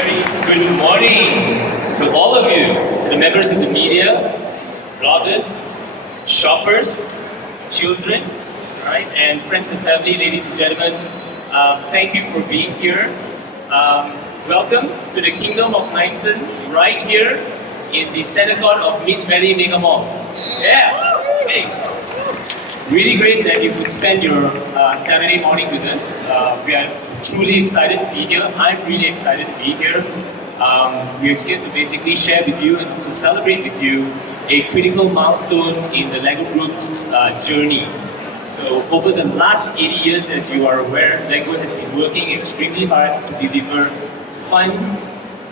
very good morning to all of you, to the members of the media, bloggers, shoppers, children, right, and friends and family, ladies and gentlemen. Thank you for being here. Welcome to the Kingdom of Knighton, right here in the Center Court of Mid Valley Mega Mall. Yeah, hey. Really great that you could spend your Saturday morning with us. We are truly excited to be here. I'm really excited to be here. We're here to basically share with you and to celebrate with you a critical milestone in the LEGO Group's journey. So over the last 80 years, as you are aware, LEGO has been working extremely hard to deliver fun,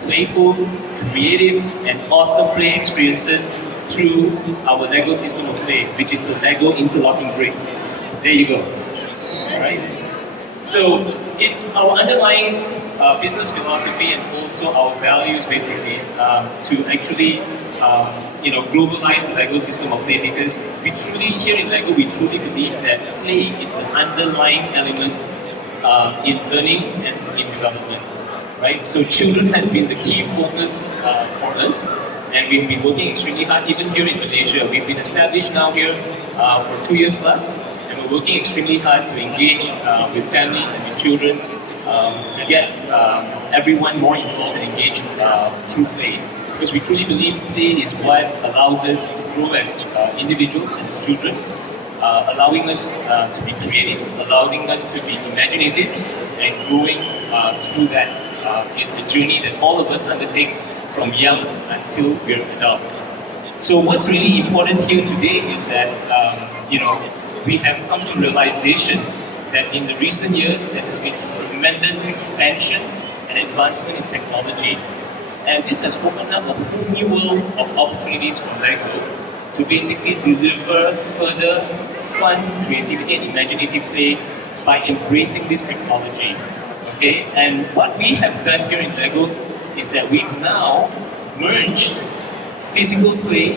playful, creative, and awesome play experiences through our LEGO system of play, which is the LEGO interlocking bricks. There you go. Alright? So it's our underlying business philosophy and also our values basically to actually globalize the LEGO system of play, because we truly, here in LEGO, we truly believe that play is the underlying element in learning and in development. Right? So children has been the key focus for us. And we've been working extremely hard, even here in Malaysia. We've been established now here for 2 years plus, and we're working extremely hard to engage with families and with children to get everyone more involved and engaged through play. Because we truly believe play is what allows us to grow as individuals and as children, allowing us to be creative, allowing us to be imaginative, and growing through that is a journey that all of us undertake from young until we're adults. So what's really important here today is that we have come to realization that in the recent years there has been tremendous expansion and advancement in technology, and this has opened up a whole new world of opportunities for LEGO to basically deliver further fun, creativity, and imaginative play by embracing this technology. Okay, and what we have done here in LEGO is that we've now merged physical play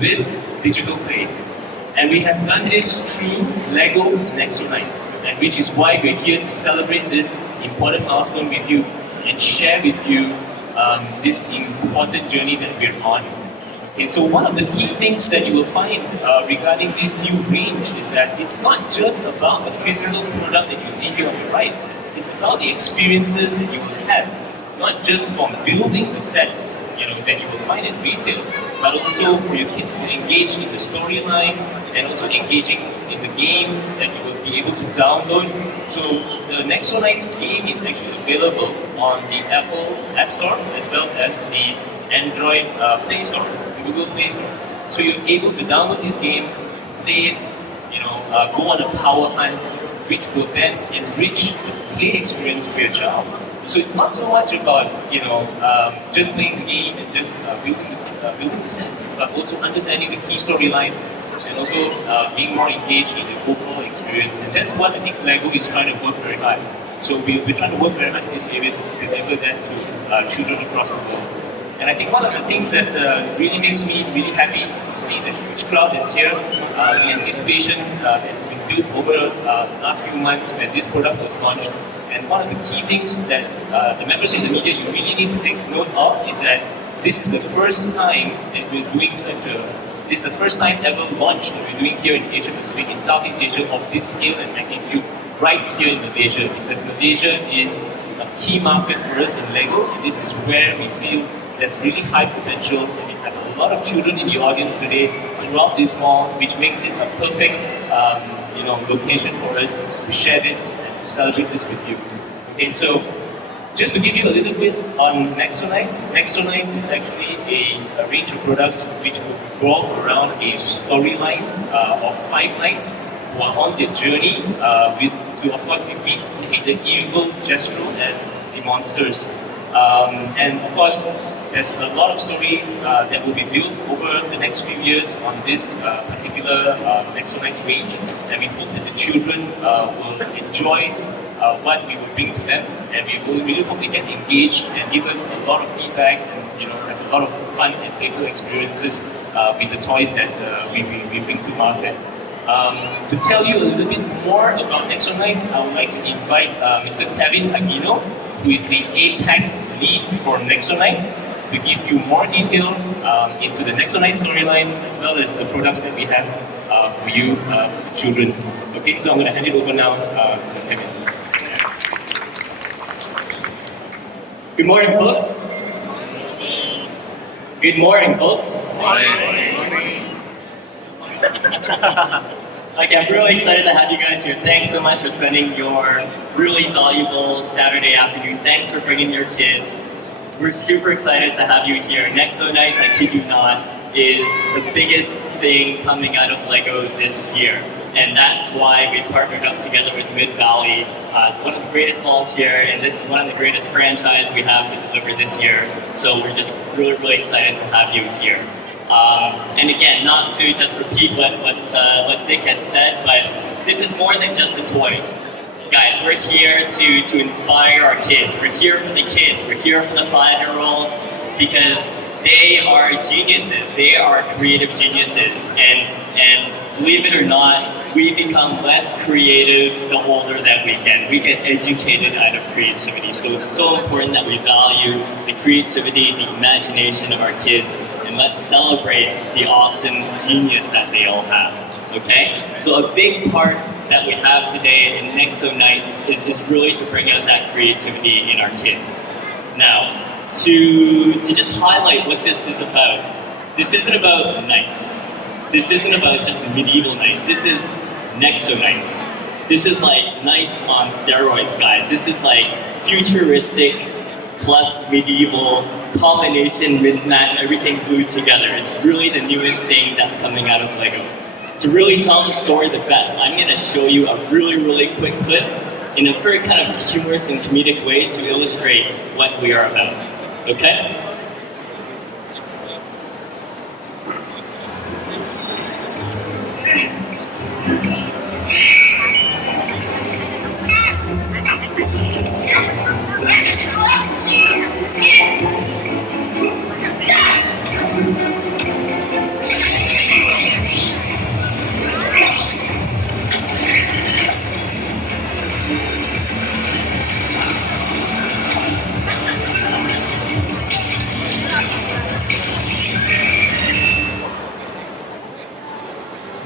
with digital play. And we have done this through LEGO NEXO Knights, and which is why we're here to celebrate this important milestone with you and share with you this important journey that we're on. Okay, so one of the key things that you will find regarding this new range is that it's not just about the physical product that you see here on the right, it's about the experiences that you will have. Not just from building the sets, that you will find in retail, but also for your kids to engage in the storyline and also engaging in the game that you will be able to download. So the Nexo Knights game is actually available on the Apple App Store as well as the Android Play Store, the Google Play Store. So you're able to download this game, play it, go on a power hunt, which will then enrich the play experience for your child. So it's not so much about just playing the game and just building the sets, but also understanding the key storylines and also being more engaged in the overall experience. And that's what I think LEGO is trying to work very hard. So we're trying to work very hard in this area to deliver that to children across the world. And I think one of the things that really makes me really happy is to see the huge crowd that's here, the anticipation that has been built over the last few months when this product was launched. And one of the key things that the members in the media you really need to take note of is that this is the first time that we're doing this is the first time ever launched that we're doing here in Asia Pacific, in Southeast Asia, of this scale and magnitude right here in Malaysia, because Malaysia is a key market for us in LEGO, and this is where we feel there's really high potential, and we have a lot of children in the audience today throughout this mall, which makes it a perfect location for us to share this and to celebrate this with you. Okay, so just to give you a little bit on Nexo Knights. Nexo Knights is actually a range of products which will revolve around a storyline of 5 knights who are on their journey to of course defeat the evil Jestro and the monsters. And of course, there's a lot of stories that will be built over the next few years on this particular Nexo Knights range, and we hope that the children will enjoy what we will bring to them, and we will really hope they get engaged and give us a lot of feedback and have a lot of fun and playful experiences with the toys that we bring to market. To tell you a little bit more about Nexo Knights, I would like to invite Mr. Kevin Hagino, who is the APAC lead for Nexo Knights to give you more detail into the Nexo Knights storyline as well as the products that we have for you, children. Okay, so I'm going to hand it over now to Kevin. Good morning, folks. Good morning, folks. Okay, I'm really excited to have you guys here. Thanks so much for spending your really valuable Saturday afternoon. Thanks for bringing your kids. We're super excited to have you here. Nexo Knights, I kid you not, is the biggest thing coming out of LEGO this year. And that's why we partnered up together with Mid-Valley, one of the greatest malls here, and this is one of the greatest franchises we have to deliver this year. So we're just really excited to have you here. And again, not to just repeat what Dick had said, but this is more than just a toy. Guys, we're here to inspire our kids. We're here for the kids. We're here for the 5-year-olds because they are geniuses. They are creative geniuses. And believe it or not, we become less creative the older that we get. We get educated out of creativity. So it's so important that we value the creativity, the imagination of our kids, and let's celebrate the awesome genius that they all have, okay? So a big part that we have today in Nexo Knights is really to bring out that creativity in our kids. Now, to just highlight what this is about, this isn't about knights. This isn't about just medieval knights. This is Nexo Knights. This is like knights on steroids, guys. This is like futuristic plus medieval combination, mismatch, everything glued together. It's really the newest thing that's coming out of LEGO. To really tell the story the best, I'm going to show you a really quick clip in a very kind of humorous and comedic way to illustrate what we are about. Okay?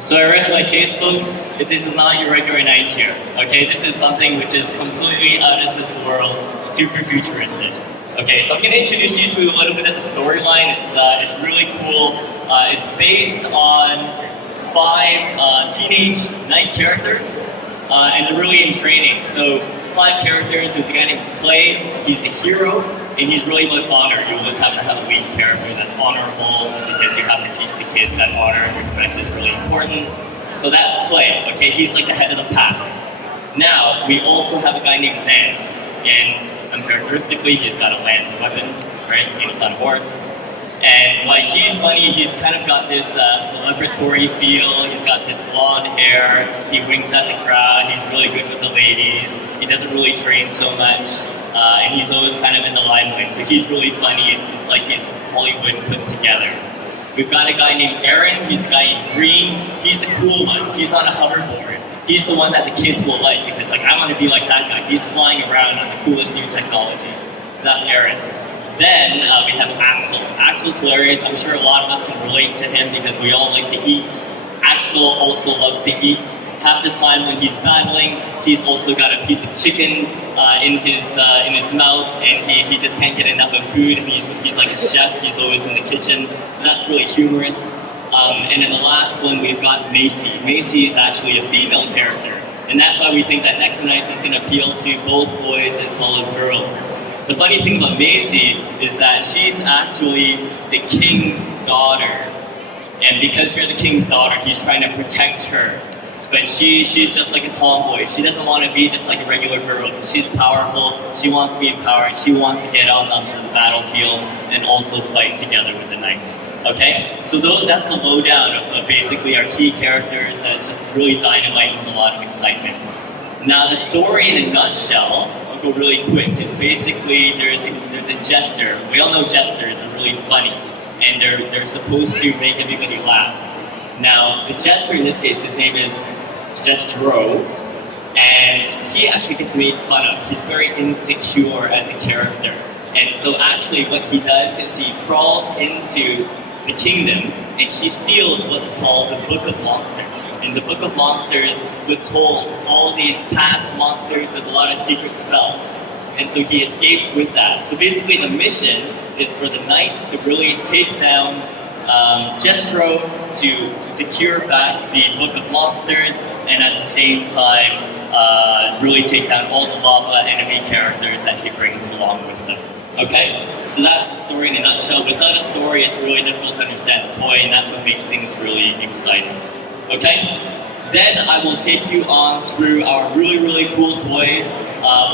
So I rest my case, folks. This is not your regular knights here, okay? This is something which is completely out of this world, super futuristic. Okay, so I'm going to introduce you to a little bit of the storyline. It's really cool. It's based on 5 teenage knight characters, and they're really in training. So 5 characters. There's a guy named Clay. He's the hero, and he's really about honor. You always have to have a lead character that's honorable because you have to teach the kids that honor and respect is really important. So that's Clay. Okay, he's like the head of the pack. Now we also have a guy named Lance, and uncharacteristically, he's got a lance weapon, right? He's on a horse. And like he's funny, he's kind of got this celebratory feel, he's got this blonde hair, he winks at the crowd, he's really good with the ladies, he doesn't really train so much, and he's always kind of in the limelight, so he's really funny, it's like he's Hollywood put together. We've got a guy named Aaron, he's the guy in green, he's the cool one, he's on a hoverboard. He's the one that the kids will like because like I want to be like that guy, he's flying around on the coolest new technology. So that's Aaron. Then we have Axel. Axel's hilarious. I'm sure a lot of us can relate to him because we all like to eat. Axel also loves to eat. Half the time when he's battling, he's also got a piece of chicken in his mouth, and he just can't get enough of food. And he's like a chef. He's always in the kitchen. So that's really humorous. And then the last one, we've got Macy. Macy is actually a female character. And that's why we think that Nexo Knights is going to appeal to both boys as well as girls. The funny thing about Macy is that she's actually the king's daughter. And because you're the king's daughter, he's trying to protect her. But she's just like a tomboy. She doesn't want to be just like a regular girl. She's powerful, she wants to be empowered, she wants to get out onto the battlefield and also fight together with the knights. Okay? So that's the lowdown of basically our key characters that's just really dynamite with a lot of excitement. Now the story in a nutshell, I'll go really quick, is basically there's a jester. We all know jesters, they're really funny. And they're supposed to make everybody laugh. Now, the jester in this case, his name is Jestro, and he actually gets made fun of. He's very insecure as a character. And so actually what he does is he crawls into the kingdom and he steals what's called the Book of Monsters. And the Book of Monsters, which holds all these past monsters with a lot of secret spells. And so he escapes with that. So basically the mission is for the knights to really take down Jestro, to secure back the Book of Monsters, and at the same time really take down all the lava enemy characters that he brings along with them. Okay, so that's the story in a nutshell. Without a story, it's really difficult to understand the toy, and that's what makes things really exciting. Okay, then I will take you on through our really cool toys.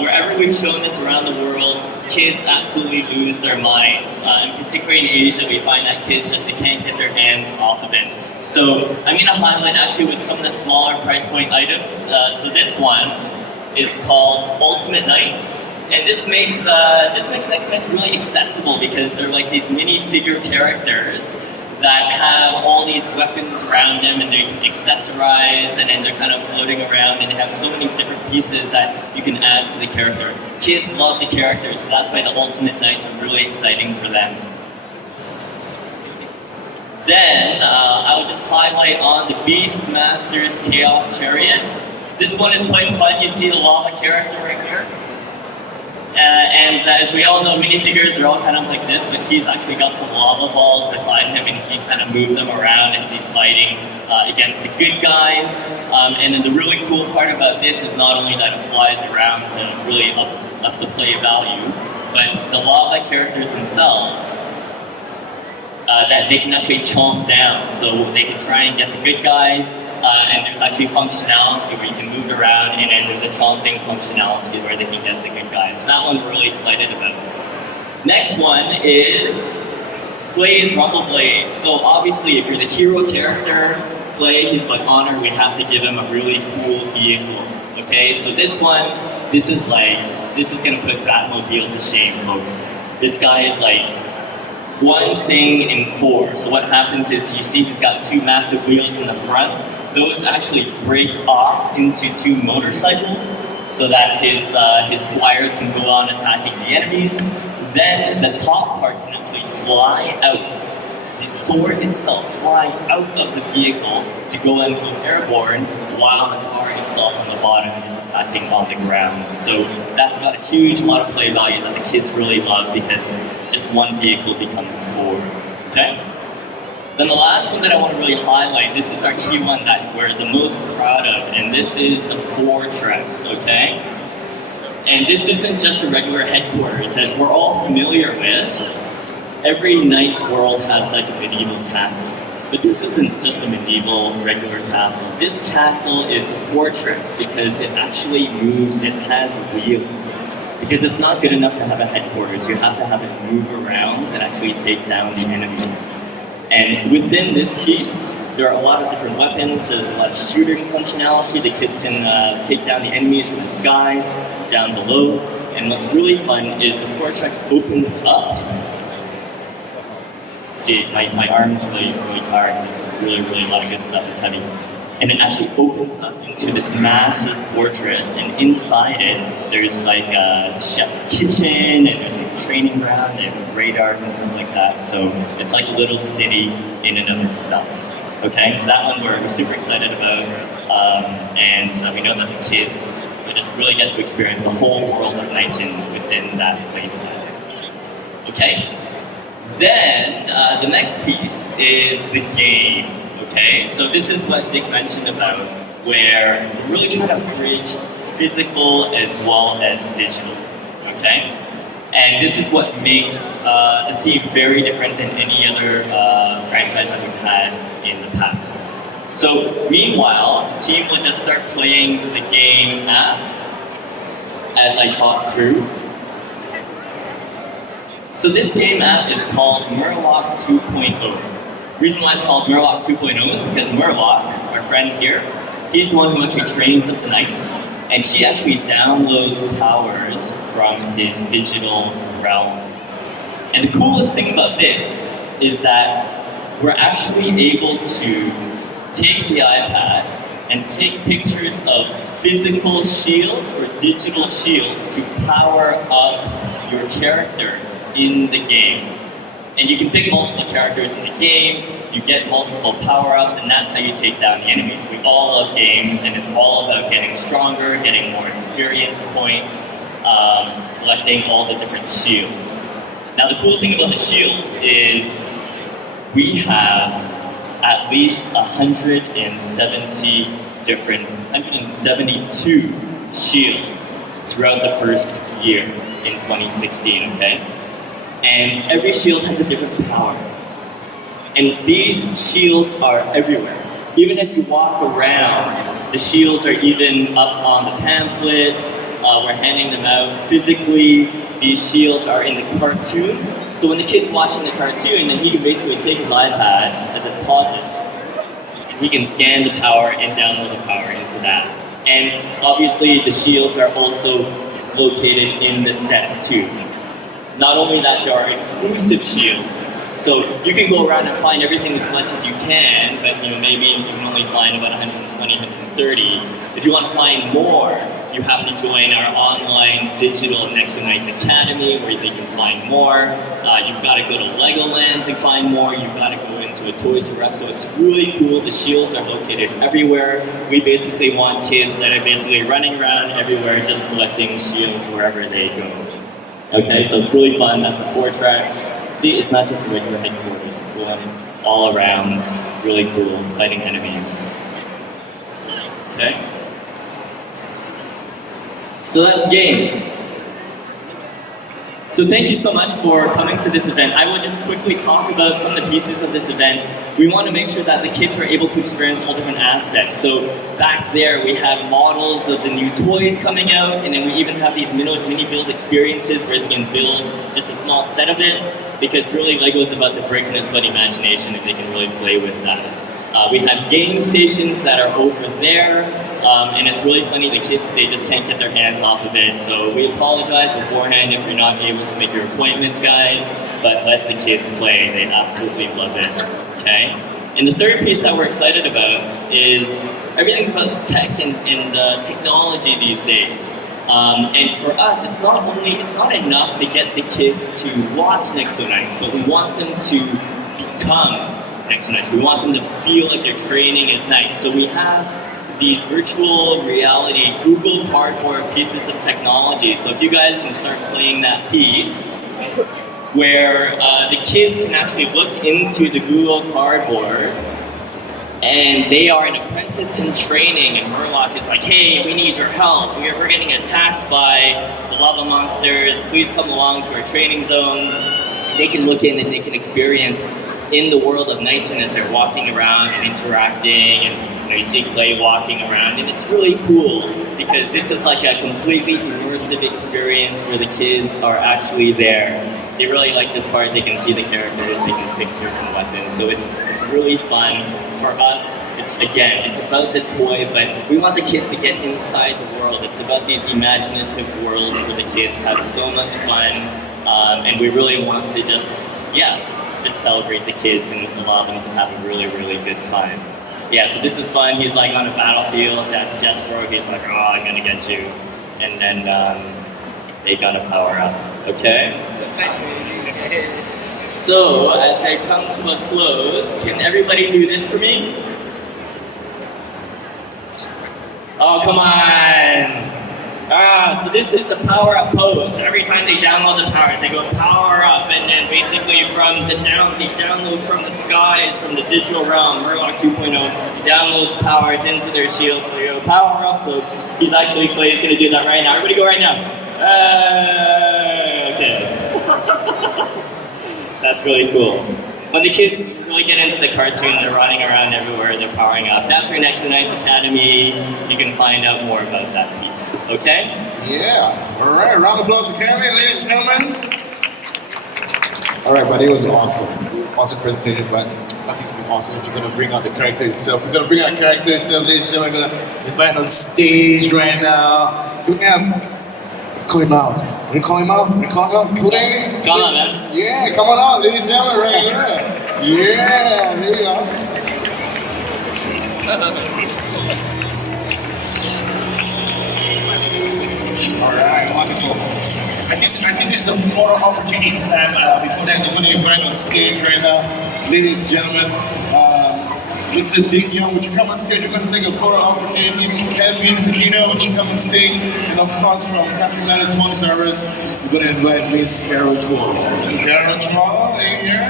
Wherever we've shown this around the world, kids absolutely lose their minds. And particularly in Asia, we find that kids just, they can't get their hands off of it. So I'm going to highlight actually with some of the smaller price point items. So this one is called Ultimate Knights. And this makes Next Knights really accessible because they're like these mini figure characters that have all these weapons around them, and they can accessorize, and then they're kind of floating around, and they have so many different pieces that you can add to the character. Kids love the characters, so that's why the Ultimate Knights are really exciting for them. Then I'll just highlight on the Beastmaster's Chaos Chariot. This one is quite fun. You see the lava character right here. And as we all know, minifigures are all kind of like this, but he's actually got some lava balls beside him, and he can kind of move them around as he's fighting against the good guys. And then the really cool part about this is not only that it flies around to really up the play value, but the lava characters themselves, that they can actually chomp down, so they can try and get the good guys, and there's actually functionality where you can move around, and then there's a chomping functionality where they can get the good guys. So that one we're really excited about. Next one is Clay's Rumble Blade. So obviously if you're the hero character, Clay, he's by honor, we have to give him a really cool vehicle. Okay, so this one, this is gonna put Batmobile to shame, folks. This guy is like one thing in four. So what happens is, you see he's got two massive wheels in the front. Those actually break off into two motorcycles so that his squires can go on attacking the enemies. Then the top part can actually fly out. The sword itself flies out of the vehicle to go and go airborne, while the car itself on the bottom is attacking on the ground. So that's got a huge amount of play value that the kids really love, because just one vehicle becomes four. Okay? Then the last one that I want to really highlight, this is our key one that we're the most proud of, and this is the Fortress, okay? And this isn't just a regular headquarters. As we're all familiar with, every knight's world has like a medieval castle. But this isn't just a medieval regular castle. This castle is the fortress because it actually moves, it has wheels. Because it's not good enough to have a headquarters, you have to have it move around and actually take down the enemy. And within this piece, there are a lot of different weapons, there's a lot of shooting functionality, the kids can take down the enemies from the skies, down below. And what's really fun is the fortress opens up. See, my arm is really tired because it's really a lot of good stuff, it's heavy. And it actually opens up into this massive fortress, and inside it, there's like a chef's kitchen, and there's like a training ground, and radars and stuff like that. So it's like a little city in and of itself. Okay, so that one we're super excited about, and we know that the kids will just really get to experience the whole world of Knighton within that place. Okay? Then, the next piece is the game, okay? So this is what Dick mentioned about, where we're really trying to bridge physical as well as digital, okay? And this is what makes the theme very different than any other franchise that we've had in the past. So, meanwhile, the team will just start playing the game app as I talk through. So this game app is called Murloc 2.0. The reason why it's called Murloc 2.0 is because Murloc, our friend here, he's the one who actually trains up the knights, and he actually downloads powers from his digital realm. And the coolest thing about this is that we're actually able to take the iPad and take pictures of physical shields or digital shields to power up your character in the game. And you can pick multiple characters in the game, you get multiple power-ups, and that's how you take down the enemies. We all love games, and it's all about getting stronger, getting more experience points, collecting all the different shields. Now the cool thing about the shields is we have at least 172 shields throughout the first year in 2016, okay? And every shield has a different power. And these shields are everywhere. Even as you walk around, the shields are even up on the pamphlets, we're handing them out physically. These shields are in the cartoon. So when the kid's watching the cartoon, then he can basically take his iPad as it pauses. He can scan the power and download the power into that. And obviously the shields are also located in the sets too. Not only that, there are exclusive shields. So you can go around and find everything as much as you can, but maybe you can only find about 120, 130. If you want to find more, you have to join our online digital Nexo Knights Academy where you can find more. You've got to go to Legoland to find more. You've got to go into a Toys R Us. So it's really cool. The shields are located everywhere. We basically want kids that are basically running around everywhere just collecting shields wherever they go. Okay, so it's really fun. That's the 4 tracks. See, it's not just a regular headquarters. It's going all around. Really cool, fighting enemies. Okay. So that's the game. So thank you so much for coming to this event. I will just quickly talk about some of the pieces of this event. We want to make sure that the kids are able to experience all different aspects. So back there we have models of the new toys coming out, and then we even have these mini build experiences where they can build just a small set of it, because really LEGO is about the brick and it's about imagination, and they can really play with that. We have game stations that are over there, and it's really funny, the kids, they just can't get their hands off of it, so we apologize beforehand if you're not able to make your appointments, guys, but let the kids play, they absolutely love it, okay? And the third piece that we're excited about is everything's about tech and technology these days. And for us, it's not enough to get the kids to watch Nexo Knights, but we want them to become Nexo Knights. We want them to feel like their training is nice. So we have these virtual reality Google Cardboard pieces of technology. So if you guys can start playing that piece, where the kids can actually look into the Google Cardboard, and they are an apprentice in training, and Murloc is like, hey, we need your help. We're getting attacked by the lava monsters. Please come along to our training zone. They can look in and they can experience in the world of Knighton as they're walking around and interacting, and you see Clay walking around, and it's really cool because this is like a completely immersive experience where the kids are actually there. They really like this part. They can see the characters, they can pick certain weapons, so it's really fun. For us, it's about the toys, but we want the kids to get inside the world. It's about these imaginative worlds where the kids have so much fun. And we really want to just celebrate the kids and allow them to have a really, really good time. Yeah, so this is fun. He's like on a battlefield. That's Jestro. He's like, oh, I'm gonna get you. And then they gotta power up. Okay? So, as I come to a close, can everybody do this for me? Oh, come on! So this is the power up pose. So every time they download the powers, they go power up, and then basically they download from the skies, from the digital realm, Murloc 2.0, downloads powers into their shield, so they go power up. So he's actually Clay's gonna do that right now. Everybody go right now. Okay. That's really cool. When the kids really get into the cartoon, they're running around everywhere, they're powering up. That's our Nexo Knights Academy. You can find out more about that piece, okay? Yeah, all right, round of applause, Academy, ladies and gentlemen. All right, but it was awesome. Awesome presentation, but I think it's been awesome if you're gonna bring out the character itself. We're gonna bring out the character itself, ladies and gentlemen. We're gonna invite on stage right now. Can we have, call him out. We call him out? We call him out? Clay? It's gone, man. Yeah, come on out, ladies and gentlemen, right here. Yeah, there you go. All right, wonderful. think this is a photo opportunity time. Before that, we're going to invite on stage right now, ladies and gentlemen. Mr. Yoong, would you come on stage? We're going to take a photo opportunity. Kevin Hagino, would you come on stage? And of course, from Country United Toy Service, we're going to invite Miss Carol Chua. Miss Carol Chua, right here.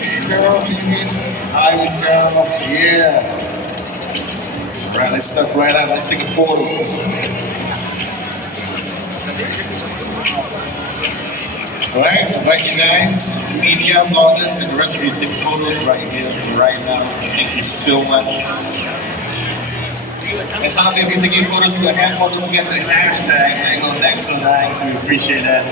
Miss Carol, hi, Miss Carol. Yeah. All right, let's step right up. Let's take a photo. All right, I invite you guys, media, bloggers, and the rest of you to take photos right here, right now. Thank you so much. And some of you taking photos with your hand photos, we get the hashtag LEGO NEXO Knights. We appreciate that.